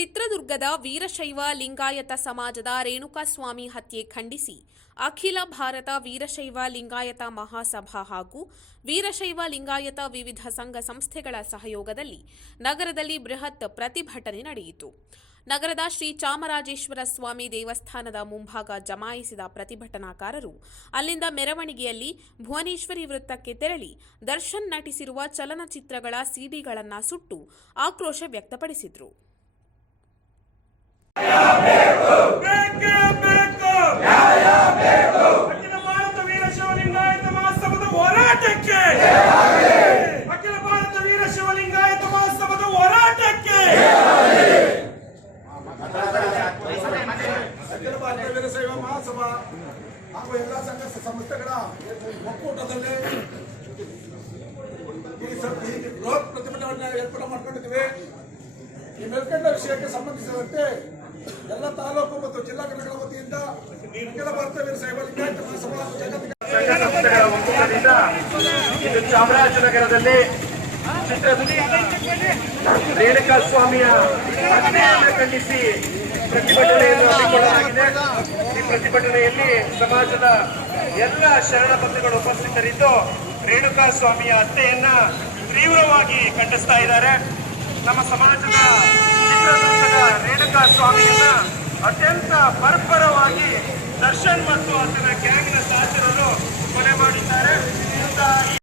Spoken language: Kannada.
ಚಿತ್ರದುರ್ಗದ ವೀರಶೈವ ಲಿಂಗಾಯತ ಸಮಾಜದ ರೇಣುಕಾಸ್ವಾಮಿ ಹತ್ಯೆ ಖಂಡಿಸಿ ಅಖಿಲ ಭಾರತ ವೀರಶೈವ ಲಿಂಗಾಯತ ಮಹಾಸಭಾ ಹಾಗೂ ವೀರಶೈವ ಲಿಂಗಾಯತ ವಿವಿಧ ಸಂಘ ಸಂಸ್ಥೆಗಳ ಸಹಯೋಗದಲ್ಲಿ ನಗರದಲ್ಲಿ ಬೃಹತ್ ಪ್ರತಿಭಟನೆ ನಡೆಯಿತು. ನಗರದ ಶ್ರೀ ಚಾಮರಾಜೇಶ್ವರ ಸ್ವಾಮಿ ದೇವಸ್ಥಾನದ ಮುಂಭಾಗ ಜಮಾಯಿಸಿದ ಪ್ರತಿಭಟನಾಕಾರರು ಅಲ್ಲಿಂದ ಮೆರವಣಿಗೆಯಲ್ಲಿ ಭುವನೇಶ್ವರಿ ವೃತ್ತಕ್ಕೆ ತೆರಳಿ ದರ್ಶನ್ ನಟಿಸಿರುವ ಚಲನಚಿತ್ರಗಳ ಸಿಡಿಗಳನ್ನು ಸುಟ್ಟು ಆಕ್ರೋಶ ವ್ಯಕ್ತಪಡಿಸಿದರು ಬೇಕೇ ಬೇಕು ಅಖಿಲ ಭಾರತ ವೀರಶೈವ ಲಿಂಗಾಯತ ಮಹಾಸಭಾದ ಹೋರಾಟಕ್ಕೆ! ಅಖಿಲ ಭಾರತ ವೀರಶೈವ ಲಿಂಗಾಯತ ಮಹೋತ್ಸವದ ಹೋರಾಟಕ್ಕೆ! ಅಖಿಲ ಭಾರತ ವೀರಶೈವ ಮಹಾಸಭಾ ಹಾಗೂ ಎಲ್ಲ ಸಂಘ ಸಂಸ್ಥೆಗಳ ಒಕ್ಕೂಟದಲ್ಲಿ ಈ ಬೃಹತ್ ಪ್ರತಿಭಟನೆ ಏರ್ಪಾಡು ಮಾಡ್ಕೊಂಡಿದ್ದೀವಿ. ಈ ಮೇಲ್ಕಂಡ ವಿಷಯಕ್ಕೆ ಸಂಬಂಧಿಸಿದಂತೆ ಎಲ್ಲ ತಾಲೂಕು ಮತ್ತು ಜಿಲ್ಲಾ ಘಟಕಗಳ ವತಿಯಿಂದ ಅಖಿಲ ಭಾರತ ವೀರಶೈವ ಲಿಂಗಾಯತ ಮಹಾಸಭಾ ಹಾಗೂ ಇಂದು ಚಾಮರಾಜನಗರದಲ್ಲಿ ರೇಣುಕಾ ಸ್ವಾಮಿಯ ಹತ್ಯೆಯನ್ನು ಖಂಡಿಸಿ ಪ್ರತಿಭಟನೆಯನ್ನು ಹಮ್ಮಿಕೊಳ್ಳಲಾಗಿದೆ. ಈ ಪ್ರತಿಭಟನೆಯಲ್ಲಿ ಸಮಾಜದ ಎಲ್ಲ ಶರಣ ಬಂಧುಗಳು ಉಪಸ್ಥಿತರಿದ್ದು ರೇಣುಕಾ ಸ್ವಾಮಿಯ ಹತ್ಯೆಯನ್ನ ತೀವ್ರವಾಗಿ ಖಂಡಿಸ್ತಾ ಇದ್ದಾರೆ. ನಮ್ಮ ಸಮಾಜದ ಚಿತ್ರದುರ್ಗದ ರೇಣುಕಾ ಸ್ವಾಮಿಯನ್ನ ಅತ್ಯಂತ ಬರ್ಬರವಾಗಿ ದರ್ಶನ್ ಮತ್ತು ಆತನ ಗ್ಯಾಂಗ್ನ